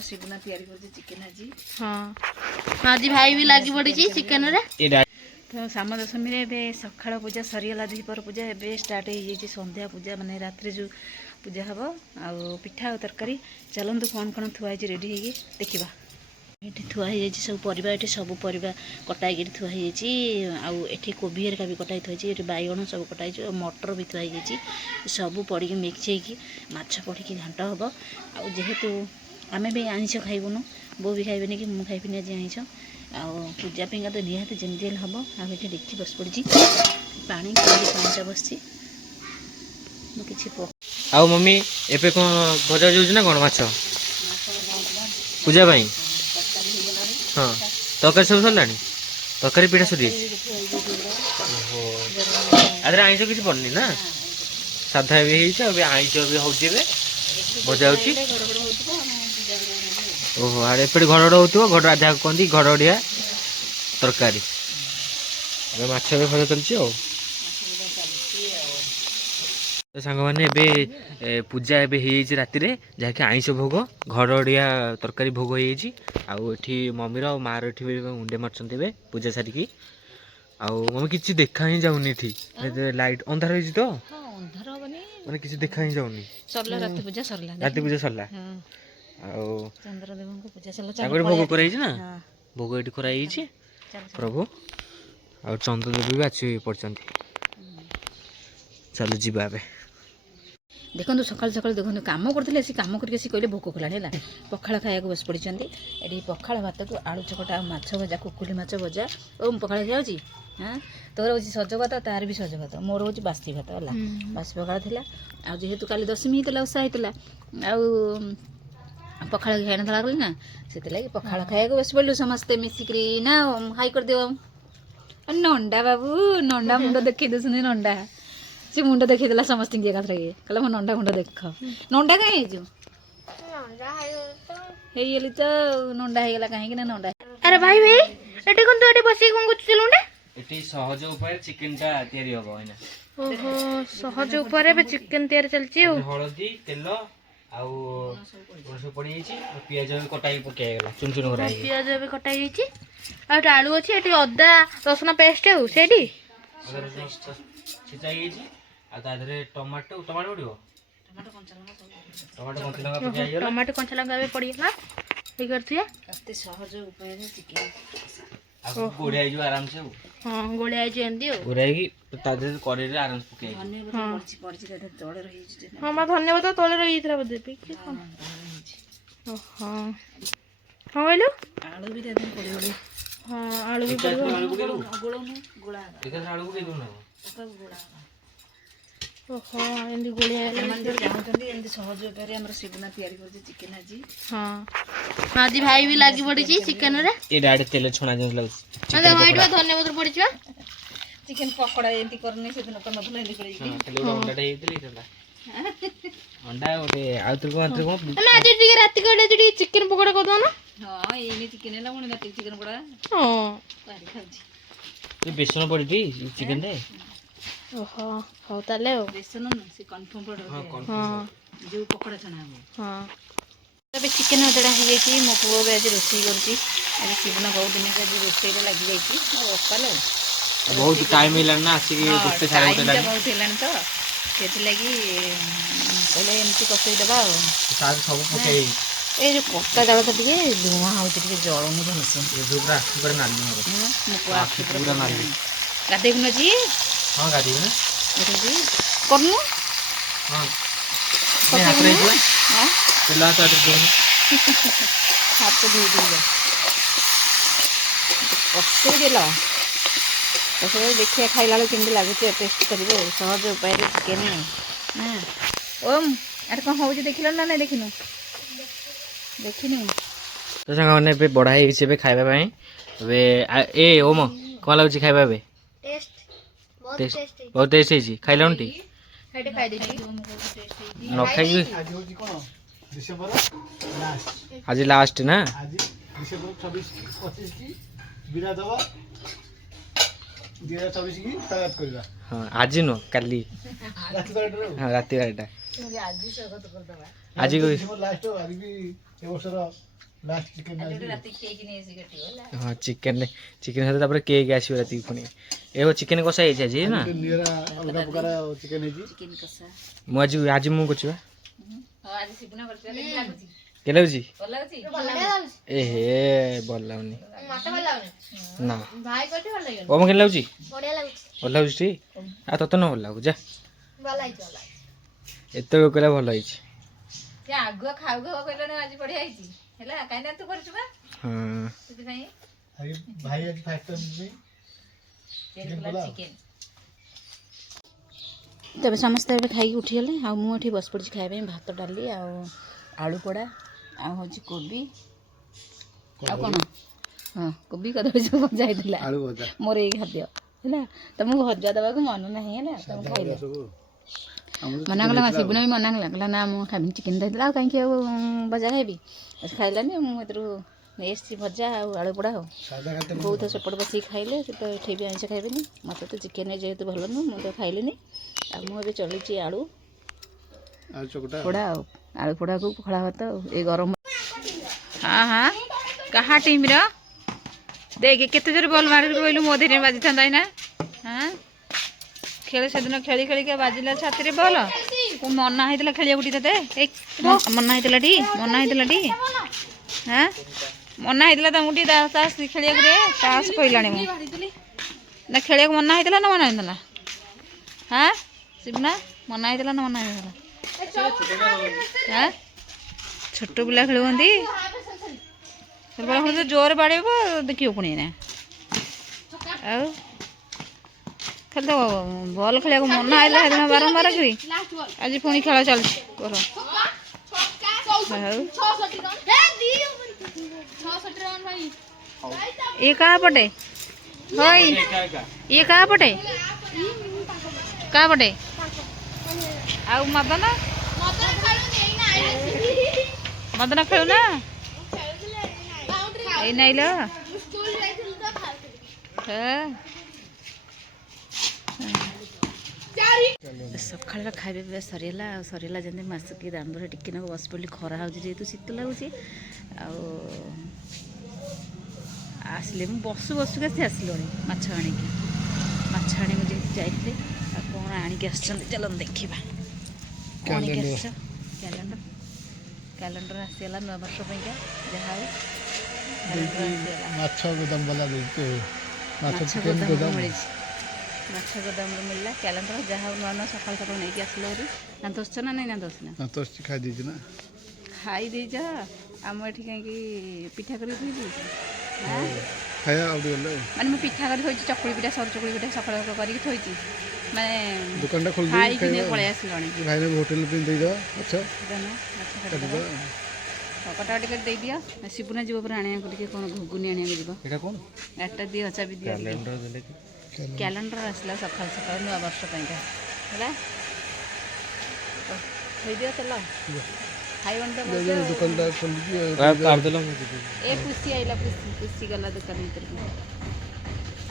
Shivna chicken आज भाई भी लगी पड़ी चिकेन तो साम दशमी सकाळ पूजा सरीगला द्विपर पूजा ए स्टार्ट हो संध्या पूजा माने रात्रि जो पूजा हम आ पिठा और तरकारी चलतु कौन कौन थुआई रेडी हो देखा ये थुआई सब परिवा ये सब परिवा कटाई थुआई आठी कोबी हरिका भी कटाई थुआई बैगण सब कटाई मटर भी थुआई सब पड़ी मिक्स होछ पड़ी घाट हम आहेतु आम भी आइष खाइबुनु बो भी खाइबे कि मुझे खाइबी आज आइष आ पूजा पिंगा तो निहाती जमी हम आठ डेक्ची बस पड़ी पानी पानीटा बस आउ मम्मी एबे कौन भजा जाऊँ ना कौन माछ पूजा पाई हाँ तरकारी सब सरला तरकारी पीठा सरी आदि आइष किसी पड़नी ना साधा भी आइष भी हूँ भजा हो ओहो आड़े एपटे घड़ड़ हो घड़ जहाँ कहती घड़िया तरकारी माछ भजा चलती सांग मैंने पूजा एवं राति जहाँकि आइष भोग घड़िया तरकारी भोग होठी मम्मीर आ मार ये मुंडे मार्चंत पूजा सारिकी मम्मी किसी देखा ही जाऊनी लाइट अंधार हो तो मैंने किसी देखा ही जाऊनी राति पूजा सरला भोग कर भोग ये कर प्रभु आ चंद्रदेव भी आसी पड़ते चलो जीवा देखो सकाल सकाल देखो कम करते कम करके कहले भोक कला पखाड़ खाया बस पड़ी ये पखाड़ भात को आलू चकटा माछ भजा कुकुली माछ भजा और पखाड़ जाऊँगी हाँ तोर हूँ सज भात तार भी सज भात मोर हूँ बासी भात है बासी पखाड़ थी आेतु काली दशमी होता ओषा होता पखाड़ खाई ना कल ना से पखाड़ खाया बस पड़ू समस्ते मिसिकी ना हाई कर दियो नंडा बाबू नंडा मुंड देखी दूसरी नंडा से मुंड देखला समस्त कहला मो नंडा मुंड देख नंडा कहीं तो नंडा होगला कहीं नंडा अरे भाई भाई एटी कौन तो बस कौन कर सहज उपाय चिकेन टा तैयारी हो ओहो सहज उपाय चिकेन तैयारी चलची हलदी तेल पियाज कटाई पकईगला चुन चुन पियाज भी कटाई आलू अच्छी अदा रसुण पेस्ट से टमाटो टमाटो टमाटो कंचा लंका भी पड़गला सहज उपाय गोड़िया आराम से हाँ गोलिया गोड़ाई आराम से हाँ धन्यवाद तले रही बोधे हाँ हाँ कहलु आलू भी हाँ आलू भी ओहो एमती गोलिया सहज उपाय शिवना चिकेन आज हाँ आज भाई भी लगी पड़ी चिकेन तेल छणा धन्यवाद पड़ी चिकेन पकड़ा एमती करनी से दिन रात को चिकेन पकड़ा कर दो ना हाँ ये चिकेन है ना चिकेन पकड़ा हाँ बेसन पड़ी चिकेन रे ओहो हो ताले बेसन से कंफर्म पाउडर हां जो पकोड़ा छना हो हां तबे चिकेन हटड़ा हो जाई मो पुओ आज रोटी करची आज शिवना बहुत दिन के रोटी रे लागि जाई ओपाले बहुत टाइम मिलन ना आसी के गुप्ते सारा होता बहुत हेलन तो सेति लागि पहले एमती कसई दबा साग सब पकई ए जो कोटा जाल तो टिके धुआं हो टिके जळनी भलसे ये जोरा पर नाली मोर मो पुआ पूरा नाली गादे गुनो जी हाँ गाड़ी ना करनु हाँ मैं हाथ रे जो हां चला तो दे हाथ तो धो दूंगा कसई देला कसई देखिए खाइला लो केंदी लागुचे टेस्ट करिवो सहज उपाय रे चिकेन हां ओम अरे कौन हो जे देखिलो ना नहीं देखिनो देखिनी तो संग माने पे बड़ा है इसे पे खाइबा पई वे ए ओम कोन लागुची खाइबा बे बहुत टेस्ट है खाइल न खाई आज लास्ट ना ହଁ ଆଜି ନୁହଁ କାଲି ହଁ ରାତି 12ଟା ଆଜି ହଁ ଚିକେନ ସହିତ ତାପରେ କେକ୍ ଆସିବ ରାତିକି ପୁଣି ଏ ଚିକେନ କଷା ହେଇଛି ଆଜି ନା ମୁଁ ଆଜି ମୁଁ କରୁଛି ବା କେ ଲାଗୁଛି ଏ ହେ ଭଲ ଲାଗୁନି ନା କମ କେମିତି ଲାଗୁଛି ଭଲ ଲାଗୁଛି ଟି ଆଉ ତତେ ନ ଭଲ ଲାଗୁଛି ଯା ଏତେବେଳେ କହିଲା ଭଲ ହେଇଛି ଆଗୁଆ ଖାଉ ଖାଉ କହିଲଣି ଆଜି ବଢିଆ ହେଇଛି ହେଲା କାହିଁକି ନା ତୁ କରୁଛୁ ବା ସେଥିପାଇଁ ତେବେ ସମସ୍ତେ ଏବେ ଖାଇକି ଉଠିଗଲେ ଆଉ ମୁଁ ଏଠି ବସି ପଡ଼ିଛି ଖାଇବା ପାଇଁ ଭାତ ଡାଲି ଆଉ ଆଳୁ ପୋଡ଼ା ଆଉ ହେଉଛି କୋବି ଆଉ କ'ଣ ହଁ କୋବି କଦଳୀ ସବୁ ଭଜା ହେଇଥିଲା ମୋର ଏଇ ଖାଦ୍ୟ ହେଲା ତମକୁ ଭଜା ଦେବାକୁ ମନ ନାହିଁ ହେଲା ତମେ ଖାଇଲେ ମନା କଲା ଶିବୁନା ବି ମନା କଲା କହିଲା ନା ମୁଁ ଖାଇବିନି ଚିକେନ୍ ଦେଇଥିଲା ଆଉ କାହିଁକି ଆଉ ଭଜା ଖାଇବି ଖାଇଲାନି ମୁଁ ଏଥିରୁ ନେଇ ଆସିଛି ଭଜା ଆଉ ଆଳୁ ପୋଡ଼ା ଆଉ ବୋଉ ତ ସେପଟେ ବସିକି ଖାଇଲେ ସେ ତ ଏଠି ବି ଆଇଁଷ ଖାଇବେନି ମୋତେ ତ ଚିକେନ୍ ଯେହେତୁ ଭଲ ନୁହଁ ମୁଁ ତ ଖାଇଲିନି ଆଉ ମୁଁ ଏବେ ଚଳିଛି ଆଳୁ ପୋଡ଼ା ଆଉ ଆଳୁ ପୋଡ଼ାକୁ ପଖାଳ ଭାତ ଆଉ ଏ ଗରମ ହଁ ହଁ କାହା ଟିମ୍ର ଦେଖେ କେତେ ଜୋର ବଲ୍ ମାରିକି କହିଲୁ ମୋ ଦେହରେ ବାଜିଥାନ୍ତା ନା ହଁ ଖେଳ ସେଦିନ ଖେଳି ଖେଳିକା ବାଜିଲା ଛାତିରେ ବଲ୍ ମନା ହେଇଥିଲା ଖେଳିବାକୁ ତତେ ମନା ହେଇଥିଲା ଟି ହଁ ମନା ହେଇଥିଲା ତମକୁ ଟିକେ ତାସ୍ ଖେଳିବାକୁ ରେ ତାସ୍ କହିଲାଣି ମୁଁ ନା ଖେଳିବାକୁ ମନା ହେଇଥିଲା ନା ମନା ହେଇଥିଲା ହଁ ଶିବୁନା ମନା ହେଇଥିଲା ନା ମନା ହେଇଥିଲା ହଁ ଛୋଟ ପିଲା ଖେଳୁଛନ୍ତି ଜୋର ବାଡ଼େଇବ ଦେଖିବ ପୁଣି ନା ଆଉ ଖାଲି ତ ବଲ୍ ଖେଳିବାକୁ ମନା ହେଇଥିଲା ସେଦିନ ବାରମ୍ବାର କରି ଆଜି ପୁଣି ଖେଳ ଚାଲିଛି କର ଇଏ କାହା ପଟେ ହଇ ଇଏ କାହା ପଟେ ଆଉ ମଦନ ଖେଳୁନା ଏଇ ନାଇଲ ସକାଳର ଖାଇବା ପିଇବା ସରିଗଲା ଆଉ ସରିଗଲା ଯେମିତି ମୁଁ ଆସିକି ଦାଣ୍ଡରେ ଟିକେ ନାକୁ ବସି ପଡ଼ିଲି ଖରା ହେଉଛି ଯେହେତୁ ଶୀତ ଲାଗୁଛି ଆଉ ଆସିଲେ ମୁଁ ବସୁକା ସେ ଆସିଲଣି ମାଛ ଆଣିବାକୁ ଯେହେତୁ ଯାଇଥିଲେ ଆଉ କ'ଣ ଆଣିକି ଆସିଛନ୍ତି ଚାଲନ୍ତୁ ଦେଖିବା କ'ଣ ଆଣିକି ଆସିଛ କ୍ୟାଲେଣ୍ଡର ଆସିଗଲା ନୂଆ ବର୍ଷ ପାଇଁକା ଯାହା ହଉ ମାଛ ଗୋଦାମରୁ ମିଳିଛି ମାଛ ଗୋଦାମରୁ ମିଳିଲା କ୍ୟାଲେଣ୍ଡର ଯାହା ହଉ ନୂଆ ସକାଳୁ ନେଇକି ଆସିଲ ହେରି ଦୋଷ ନା ନାଇଁ ଖାଇ ଦେଇଛ ଆମ ଏଠି କାହିଁକି ପିଠା କରି ଥୋଇଛି ମାନେ ମୁଁ ପିଠା କରି ଥୋଇଛି ଚକୁଳି ପିଠା ସରୁ ଚକୁଳି ପିଠା ସକାଳ କରିକି ଥୋଇଛି ମାନେ ଦୋକାନଟା ଖାଇକି ପଳେଇ ଆସିଲଣି କଟାକଟି କରି ଦେଇଦିଅ ଶିବୁନା ଯିବ ପରେ ଆଣିବାକୁ ଟିକେ କ'ଣ ଘୁଗୁନି ଆଣିବାକୁ ଯିବ ଏଟା ଦିଅ ଚାବି ଦିଅ କ୍ୟାଲେଣ୍ଡର ଆସିଲା ସକାଳୁ ନୂଆ ବର୍ଷ ପାଇଁକା ହେଲା ଥୋଇଦିଅ ଚାଲ ଖାଇବନି ତ ଦୋକାନଟା ଖୋଲିକି ଏ ପୁଷି ଆଇଲା ପୁଷି ଗଲା ଦୋକାନ ଭିତରକୁ